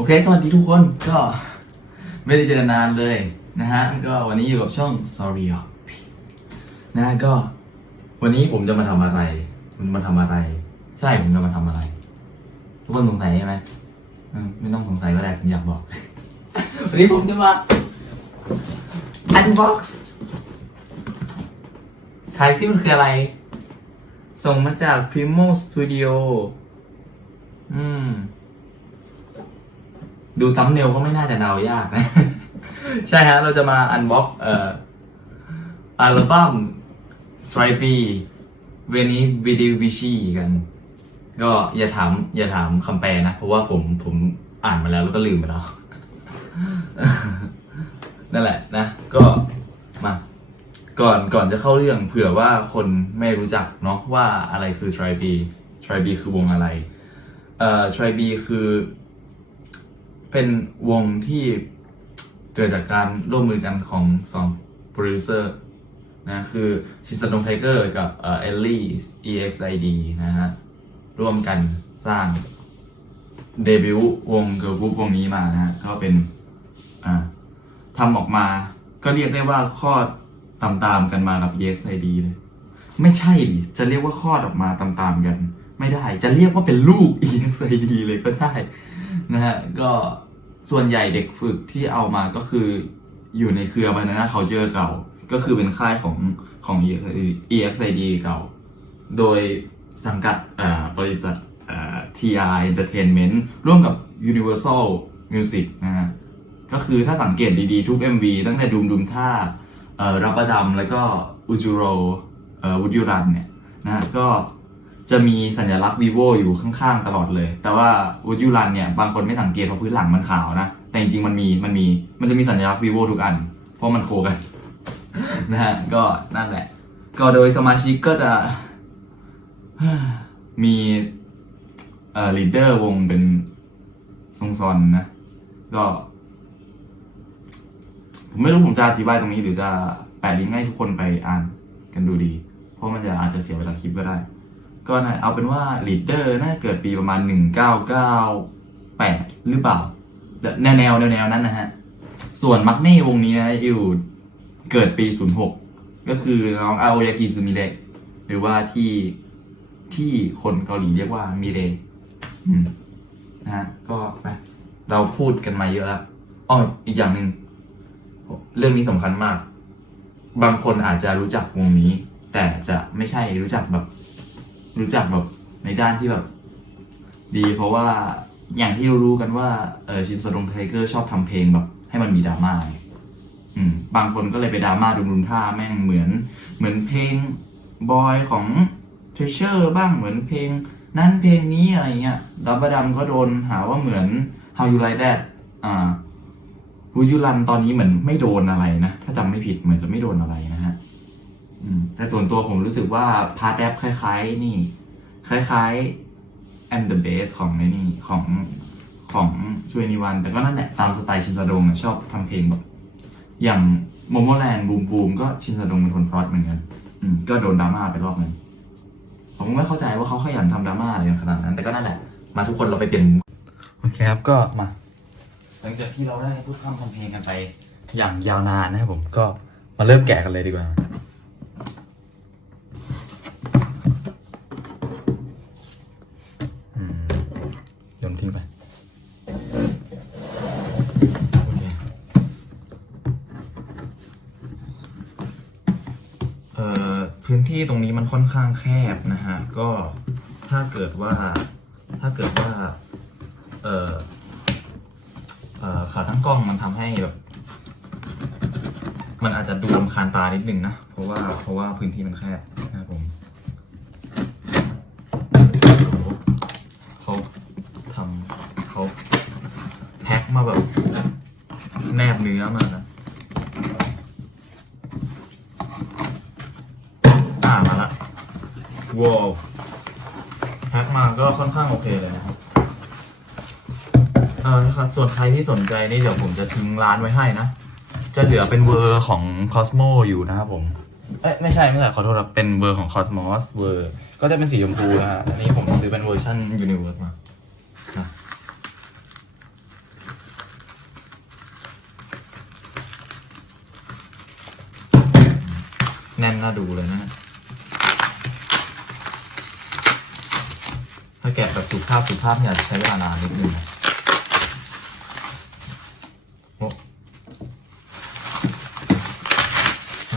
โอเค สวัสดีทุกคนก็ไม่ได้เจอกันนานเลยนะฮะ ก็วันนี้อยู่กับช่อง Sorry Up นะก็ วันนี้ผมจะมาทำอะไรผมมาทำอะไร ใช่ผมจะมาทำอะไร ทุกคนสงสัยใช่ไหมอืมไม่ต้องสงสัยก็ได้ผมอยากบอก วันนี้ผมจะมา unbox ถ่ายซิมันคืออะไร ส่งมาจาก Primo Studio อืม ดูซัมเนลก็ไม่น่าจะเดายากนะ ใช่ฮะ เราจะมาอันบ็อกเอ่ออัลบั้ม t r i p เวนิวิดีวิชีกัน ก็อย่าถาม อย่าถามคำแปลนะ เพราะว่าผมผมอ่านมาแล้วแล้วก็ลืมไปแล้ว นั่นแหละนะ ก็มาก่อนก่อนจะเข้าเรื่องเผื่อว่าคนไม่รู้จักเนาะว่าอะไรคือ t r i b t r i b คือวงอะไร เอ่อ t r i b คือ เป็นวงที่เกิดจากการร่วมมือกันของสองโปรดิวเซอร์นะคือชิสโนไทเกอร์กับเอ่เอลลี่ EXID นะฮะร่วมกันสร้างเดบิวต์วงเกิร์ลกรุ๊ปวงนี้มานะฮะก็เป็นอ่าทำออกมา ก็เรียกได้ว่าคลอดตามๆกันมากับ EXID เลย ไม่ใช่ดิจะเรียกว่าคลอดออกมาตามๆกัน ไม่ได้ จะเรียกว่าเป็นลูก EXID เลยก็ได้ นะฮะก็ส่วนใหญ่เด็กฝึกที่เอามาก็คืออยู่ในเครือ Banana Culture เก่า ก็คือเป็นค่ายของของ EXID เก่า โดยสังกัดบริษัท TR Entertainment ร่วมกับ Universal Music นะฮะก็คือถ้าสังเกตดีๆ ทุก MV ตั้งแต่ดูมดูมท่ารับประดำแล้วก็อุจูโรวุจูรันเนี่ยนะฮะก็ จะมีสัญลักษณ์ vivo อยู่ข้างๆ ตลอดเลย แต่ว่าวุจูรันเนี่ย บางคนไม่สังเกตเพราะพื้นหลังมันขาวนะ แต่จริงๆ มันมี มันมี มันจะมีสัญลักษณ์ vivo ทุกอัน เพราะมันโคกัน นะฮะ ก็นั่นแหละ ก็โดยสมาชิกก็จะ มีเอ่อลีดเดอร์วงเป็นทรงซอนนะ ก็ ผมไม่รู้ผมจะอธิบายตรงนี้หรือจะแปะลิงก์ให้ทุกคนไปอ่านกันดูดี เพราะมันจะอาจจะเสียเวลาคลิปก็ได้ ก็นะเอาเป็นว่าลีดเดอร์น่าเกิดปีประมาณหนึ่งเก้าเก้าแปดหรือเปล่า แนวแนวแนวนั้นนะฮะ ส่วนมักเน่วงนี้นะอยู่เกิดปีศูนย์หกก็คือน้องอาโอยากิซึมิเดะหรือว่าที่ที่คนเกาหลีเรียกว่ามิเรนะฮะก็ไปเราพูดกันมาเยอะแล้วอ้ออีกอย่างหนึ่งเรื่องนี้สำคัญมาก บางคนอาจจะรู้จักวงนี้ แต่จะไม่ใช่รู้จักแบบ รู้จักแบบในด้านที่แบบ ดีเพราะว่าอย่างที่รู้กันว่าเออชินโซดงไทเกอร์ชอบทำเพลงแบบ ให้มันมีดราม่าอืม บางคนก็เลยไปดราม่าดุมดุมท่าแม่งเหมือน เหมือนเพลงบอยของเทเชอร์บ้างเหมือนเพลง นั้นเพลงนี้อะไรเงี้ยดับเบิลดัมก็โดนหาว่าเหมือน How You Like That อ่าวูยูรันตอนนี้เหมือนไม่โดนอะไรนะ ถ้าจำไม่ผิดเหมือนจะไม่โดนอะไรนะฮะ แต่ส่วนตัวผมรู้สึกว่าพาร์ทแรปคล้ายๆ นี่ คล้ายๆ and the bass ของไอ้นี่ของของช่วยนิวัน แต่ก็นั่นแหละตามสไตล์ชินซาดงอะชอบทำเพลงแบบอย่างโมโมแลนบูมบูมก็ชินซาดงเป็นคนพรอตเหมือนกันอืมก็โดนดราม่าไปรอบหนึงผมไม่เข้าใจว่าเขาขยันทำดราม่าอะไรขนาดนั้น แต่ก็นั่นแหละ มาทุกคนเราไปเปลี่ยนโอเคครับก็มา หลังจากที่เราได้พูดพร่ำทำเพลงกันไป อย่างยาวนานนะครับผมก็มาเริ่มแกะกันเลยดีกว่า นที่ตรงนี้มันค่อนข้างแคบนะฮะ ก็ถ้าเกิดว่าถ้าเกิดว่า เออเออขาตั้งกล้องมันทำให้แบบมันอาจจะดูลำคาญตานิดนึงนะ เพราะว่าเพราะว่าพื้นที่มันแคบ ว้าวแพ็คมาก็ค่อนข้างโอเคเลยนะครับเออครับส่วนใครที่สนใจนี่เดี๋ยวผมจะทิ้งร้านไว้ให้นะ จะเหลือเป็นเวอร์ของคอสโมอยู่นะครับผม เอ๊ะไม่ใช่ไม่ใช่ขอโทษครับเป็นเวอร์ของคอสมอสเวอร์ ก็จะเป็นสีชมพูนะฮะอันนี้ผมซื้อเป็นเวอร์ชันยูนิเวิร์สมาแน่นน่าดูเลยนะ ถ้าแกะแบบสุภาพสุภาพเนี่ยใช้เวลานานนิดนึงโอ้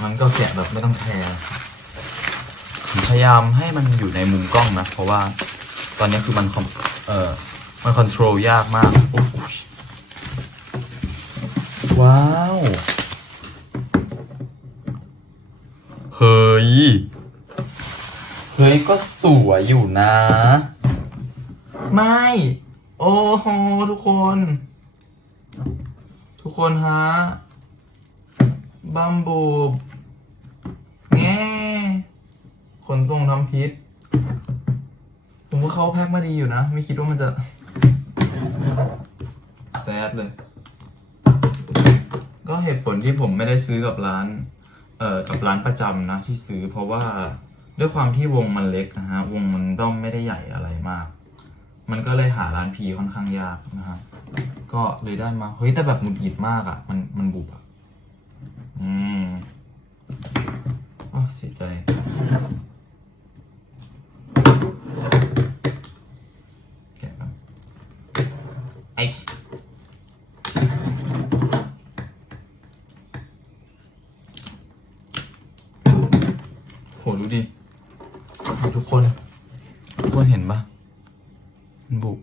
มันก็แกะแบบไม่ต้องแคร์ผมพยายามให้มันอยู่ในมุมกล้องนะ เพราะว่าตอนนี้คือมันคอมเอ่อมันคอนโทรลยากมาก ว้าว เฮ้ย เฮ้ยก็สวยอยู่นะ ไม่ โอ้โหทุกคน ทุกคนฮะ บัมบูบแง่ขนส่งทำพิษ ผมว่าเขาแพ็คมาดีอยู่นะ ไม่คิดว่ามันจะ แซดเลย ก็เหตุผลที่ผมไม่ได้ซื้อกับร้าน เอ่อ กับร้านประจำนะที่ซื้อเพราะว่าด้วยความที่วงมันเล็กนะฮะ วงมันด้อมไม่ได้ใหญ่อะไรมาก มันก็เลยหาร้านพีค่อนข้างยากนะครับ ก็เลยได้มา เฮ้ย แต่แบบหมุดหงิดมากอะ่ะ มันมันบุบอะ่ะอืมอ๋อเสียใจ แกะก่อนไอโหดูดิ ทุกคน ทุกคนเห็นปะมันบุ ก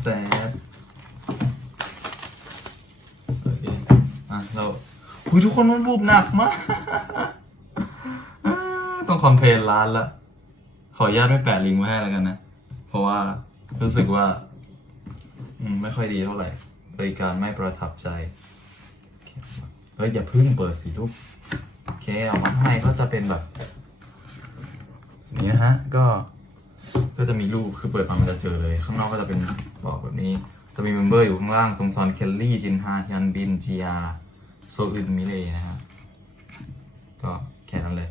แซดโอเคอะเราคุยทุกคนมันบุบหนักมาก ต้องคอมเพลนร้านละ ขออนุญาตไม่แปะลิงก์ไว้ให้แล้วกันนะ เพราะว่ารู้สึกว่า อืม ไม่ค่อยดีเท่าไหร่ บริการไม่ประทับใจ เฮ้ย อย่าพึ่งเปิดสิลูก เคเอามาให้ก็จะเป็นแบบนี้นะฮะ ก็ ก็จะมีรูปคือเปิดมามันจะเจอเลย ข้างนอกก็จะเป็นบอกแบบนี้ จะมีเมมเบอร์อยู่ข้างล่างทรงซอนเคลลี่ จินฮาฮยันบินจีอาโซอึนมิเลนะฮะ ก็แค่นั้นเลย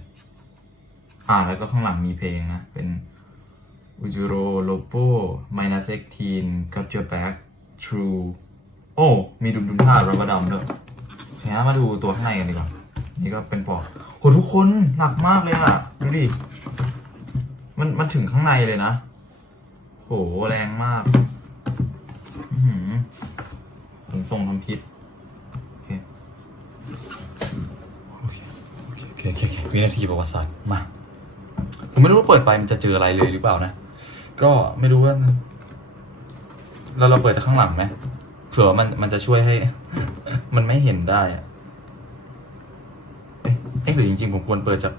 อ่าแล้วก็ข้างหลังมีเพลงนะ เป็นอุจูโรโลโปไมนาเซ็กทีนกับเจอแบ็กทรูโอ้ มีดุมดุมท่ารับประดำด้วยโอเคฮะมาดูตัวข้างในกันดีกว่า นี่ก็เป็นปอกโหทุกคนหนักมากเลยอะ ดูดิ มันมันถึงข้างในเลยนะ โหแรงมากอือหือผมส่งทำพิษโอเคโอเคโอเค โอเค โอเค โอเค วินาทีประวัติศาสตร์มา ผมไม่รู้ว่าเปิดไปมันจะเจออะไรเลยหรือเปล่านะ ก็ไม่รู้ว่าเราเราเปิดจากข้างหลังไหมเผื่อมันมันจะช่วยให้ มันไม่เห็นได้อะเอ๊ะเอ๊ะหรือจริงๆผมควรเปิดจาก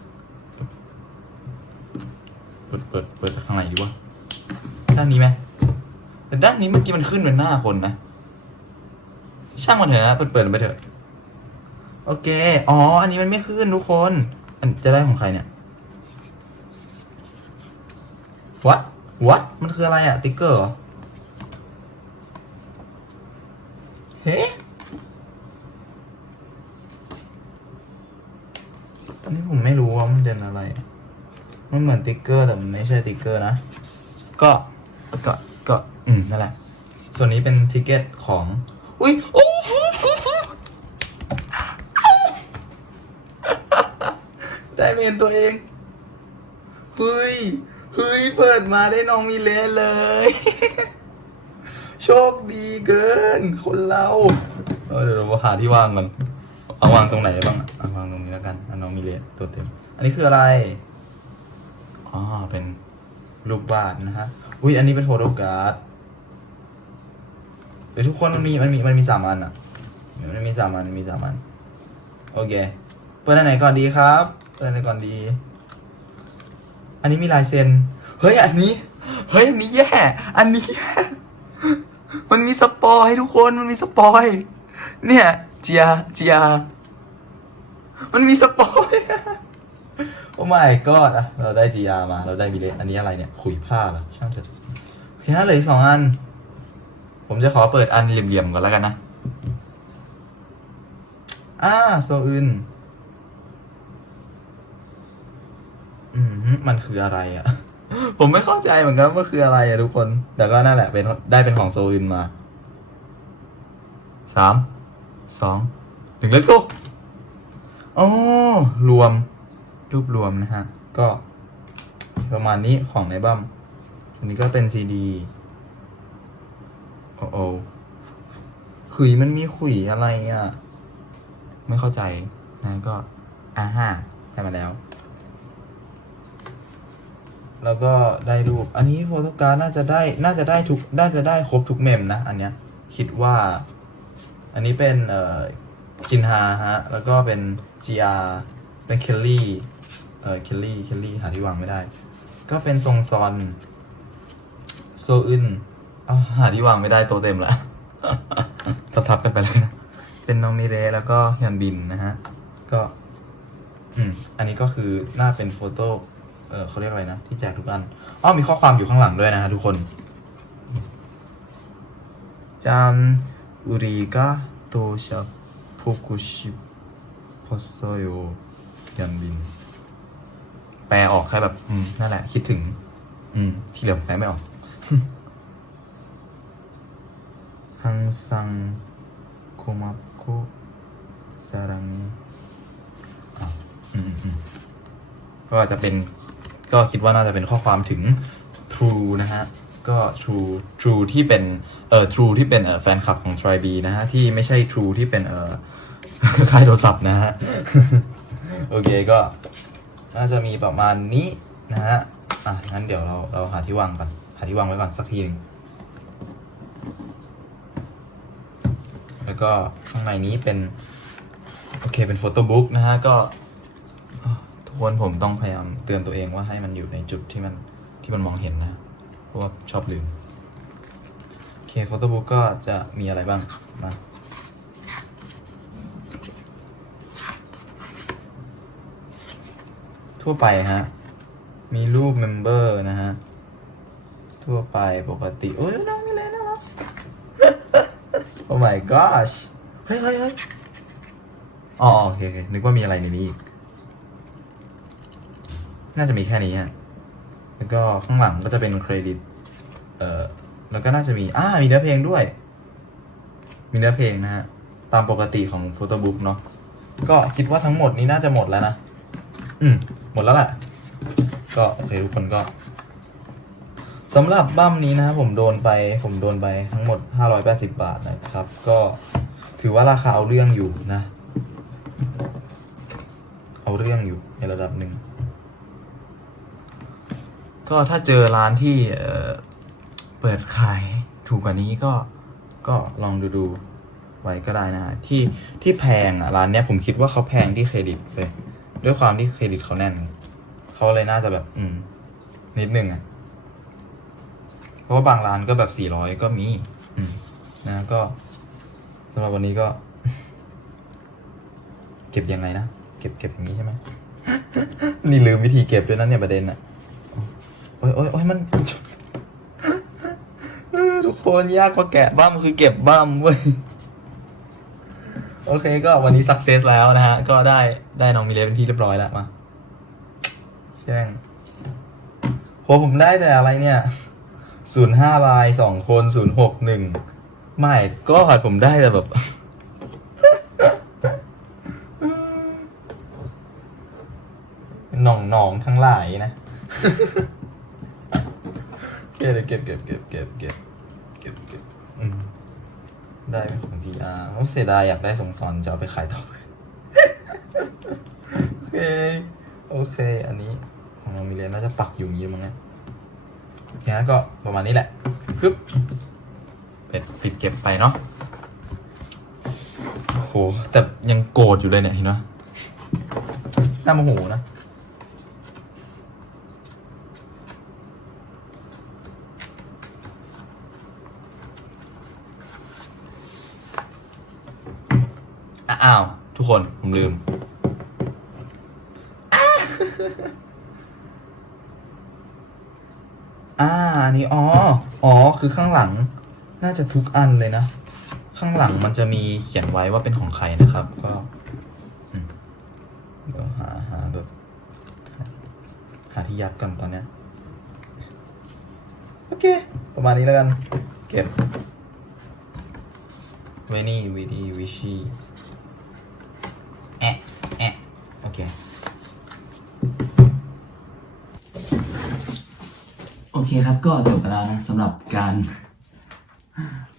เปิดเปิดเปิดจากทางไหนดีวะ ด้านนี้ไหมแต่ด้านนี้เมื่อกี้มันขึ้นเป็นหน้าคนนะ ช่างมันเถอะนะเปิดเปิดไปเถอะ โอเค อ๋อ อันนี้มันไม่ขึ้นทุกคน อันจะได้ของใครเนี่ยวัดวัดมันคืออะไรอะติ๊กเกอร์เหรอ เฮ้อันนี้ผมไม่รู้ว่ามันเป็นอะไร มันเหมือนติ๊กเกอร์แต่มันไม่ใช่ติ๊กเกอร์นะ ก็ก็ก็อืมนั่นแหละ ส่วนนี้เป็นทิเก็ตของ อุ้ยโอ้โหได้เมนตัวเองเฮ้ยเฮ้ยเปิดมาได้น้องมีเลนเลย โชคดีเกิน คนเราเดี๋ยวเราหาที่วางก่อนเอาวางตรงไหนบ้างอะเอาวางตรงนี้แล้วกันอน้องมีเลนตัวเต็ม อันนี้คืออะไร อ๋อ เป็นรูปวาดนะฮะ อุ้ยอันนี้เป็นโฟโตการ์ดเดี๋ยวทุกคนมันมีมันมีมันมีสามอันอะ มันมีสามอันมันมีสามอัน โอเค เปิดอันไหนก่อนดีครับ เปิดอันไหนก่อนดี อันนี้มีลายเซ็น เฮ้ย อันนี้ เฮ้ย อันนี้แย่ อันนี้แย่มันมีสปอยทุกคน มันมีสปอย เนี่ยเจียเจียมันมีสปอย โอ้ my god อะเราได้จียามา เราได้มีเลสอันนี้อะไรเนี่ย ขุยผ้าเหรอช่างเถอะโอเคฮะเหลืออีกสองอัน ผมจะขอเปิดอันเหลี่ยมๆก่อนแล้วกันนะ อ่าโซอึนอืมมันคืออะไรอะ่ะ ผมไม่เข้าใจเหมือนกันว่าคืออะไรอะทุกคน แต่ก็นั่นแหละเป็นได้เป็นของโซอึนมาสามสองหนึ่ง let's go อ๋อรวม รูปรวมนะฮะ ก็ประมาณนี้ของในบัมอันนี้ก็เป็นซีดีโอ้โอขุยมันมีขุยอะไรอะ ไม่เข้าใจนะก็อ่าฮะได้มาแล้ว แล้วก็ได้รูป อันนี้โฟโต้การ์ดน่าจะได้ น่าจะได้ทุก น่าจะได้ครบทุกเมมนะ อันเนี้ย คิดว่า อันนี้เป็นเอ่อจินฮาฮะ แล้วก็เป็น GR เป็นเคลลี่ เออเคลลี่เคลลี่หาที่วางไม่ได้ ก็เป็นทรงซอนโซอึนอ้าหาที่วางไม่ได้โตเต็มละทับๆกันไปแล้วนะเป็นนอมิเรแล้วก็ฮยอนบินนะฮะ ก็ อืม อันนี้ก็คือหน้าเป็นโฟโต้เออเขาเรียกอะไรนะ ที่แจกทุกอันอ้อมีข้อความอยู่ข้างหลังด้วยนะฮะทุกคนจามอุริกะโตชะโพกุชิพอสโซโยยันบิน ปลออกแค่แบบ อืมนั่นแหละ คิดถึง อืม ที่เหลือผมแปลไม่ออก ฮังซังโคมาโกซารังเงอะอืมอืมก็จะเป็น ก็คิดว่าน่าจะเป็นข้อความถึง True นะฮะ ก็ True True ที่เป็น เอ่อ True ที่เป็นเอ่อแฟนคลับของ Try B นะฮะ ที่ไม่ใช่ True ที่เป็นเอ่อ ค่ายโทรศัพท์นะฮะ โอเคก็ น่าจะมีประมาณนี้นะฮะ อะงั้นเดี๋ยวเราเราหาที่วางก่อน หาที่วางไว้ก่อนสักทีหนึงแล้วก็ข้างในนี้เป็น โอเคเป็นโฟโต้บุ๊กนะฮะ ก็ทุกคนผมต้องพยายามเตือนตัวเองว่าให้มันอยู่ในจุดที่มันที่มันมองเห็นนะ เพราะว่าชอบลืม โอเคโฟโต้บุ๊กก็จะมีอะไรบ้างมา ทั่วไปฮะ มีรูปเมมเบอร์นะฮะ ทั่วไปปกติ โอ้ยน้องมีเลยนะรักโอ้ my gosh เฮ้ยเฮ้ยเฮ้ยอ๋อโอเคโอเคนึกว่ามีอะไรในนี้อีก น่าจะมีแค่นี้ฮะ แล้วก็ข้างหลังก็จะเป็นเครดิต เอ่อ แล้วก็น่าจะมี อ่า มีเนื้อเพลงด้วย มีเนื้อเพลงนะฮะ ตามปกติของโฟโต้บุ๊กเนาะ ก็คิดว่าทั้งหมดนี้น่าจะหมดแล้วนะ อืม หมดแล้วแหละก็โอเคทุกคนก็สำหรับบั้มนี้นะครับผมโดนไป ผมโดนไปทั้งหมด 580 บาทนะครับ ก็ถือว่าราคาเอาเรื่องอยู่นะ เอาเรื่องอยู่ในระดับหนึ่ง ก็ถ้าเจอร้านที่เปิดขายถูกกว่านี้ก็ก็ลองดูดูไว้ก็ได้นะฮะที่ที่แพงอะ ร้านเนี้ยผมคิดว่าเขาแพงที่เครดิตเลย ด้วยความที่เครดิตเขาแน่น เขาเลยน่าจะแบบ อืม นิดนึงอะ เพราะว่าบางร้านก็แบบสี่ร้อยก็มี อืม นะก็สำหรับวันนี้ก็ เก็บยังไงนะ เก็บเก็บอย่างนี้ใช่ไหม นี่ลืมวิธีเก็บด้วยนะเนี่ยประเด็นอะ โอ้ยโอ้ยโอ้ยมัน ทุกคนยากกว่าแกะบ้ามคือเก็บบ้ามเว้ย โอเคก็วันนี้สักเซสแล้วนะฮะ ก็ได้ได้น้องมิเลเป็นที่เรียบร้อยแล้วมาแช่งโหผมได้แต่อะไรเนี่ยศูนย์ห้าลายสองคนศูนย์หกหนึ่งไม่ก็ผมได้แต่แบบ หน่องหนองๆทั้งหลายนะเก็บเก็บเก็บเก็บเก็บเก็บเก็บเก็บ ได้เป็นของ GR โอ้เสียดายอยากได้สงสอนจะเอาไปขายต่อ โอเค โอเค อันนี้ของเรามีเลนน่าจะปักอยู่อย่างนี้มั้งนะงั้นก็ประมาณนี้แหละปึ๊บเป็ดปิดเก็บไปเนาะโห แต่ยังโกรธอยู่เลยเนี่ยเห็นไหมหน้าโมโหนะ อ้าว ทุกคนผมลืม อ่าอันนี้อ๋อ อ๋อ คือข้างหลัง น่าจะทุกอันเลยนะ ข้างหลังมันจะมีเขียนไว้ว่าเป็นของใครนะครับ ก็เดี๋ยวหาหาแบบหาที่ยัดกันตอนเนี้ย โอเค ประมาณนี้แล้วกัน เก็บ เวนี่วีดีวิชีแอะแอะโอเค โอ เคครับก็จบไปแล้วนะสำหรับการ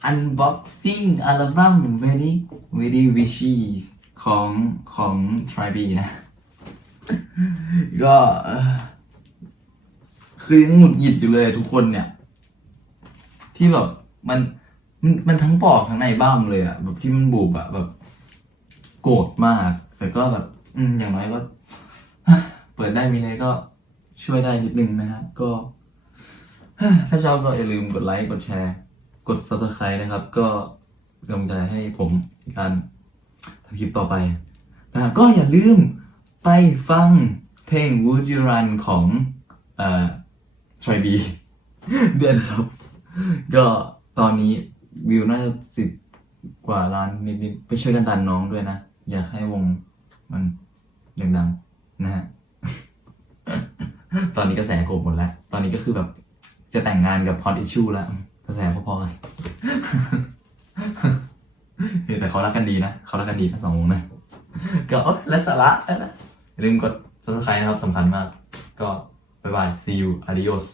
unboxing อัลบั้ม Very Very Wishes ของของ Try B นะ ก็คือยังหงุดหงิดอยู่เลยทุกคนเนี่ย ที่แบบมันมันมันทั้งปอกทั้งในบ้ามเลยอะแบบที่มันบุบอะแบบ โกรธมาก แต่ก็แบบ อืมอย่างน้อยก็ เปิดได้มีเลยก็ช่วยได้นิดนึงนะครับก็ ถ้าชอบก็อย่าลืมกดไลค์กดแชร์ กด subscribe นะครับ ก็กำลังใจให้ผมในการทำคลิปต่อไปนะก็อย่าลืมไปฟังเพลง Would You Run ของเอ่อ Troy B ด้วยนครับ ก็ตอนนี้วิวน่าจะสิบกว่าล้านนิดๆไปช่วยกันดันน้องด้วยนะ อยากให้วงมันดังๆนะฮะ ตอนนี้กระแสโกรธหมดแล้ว ตอนนี้ก็คือแบบ จะแต่งงานกับพอดอิชชูแล้วกระแสพอๆกันแต่เขารักกันดีนะเขารักกันดีทั้งสองวงนะก็และสาระแล้วนะอย่าลืมกด subscribe นะครับสำคัญมาก ก็บ๊ายบาย see you adios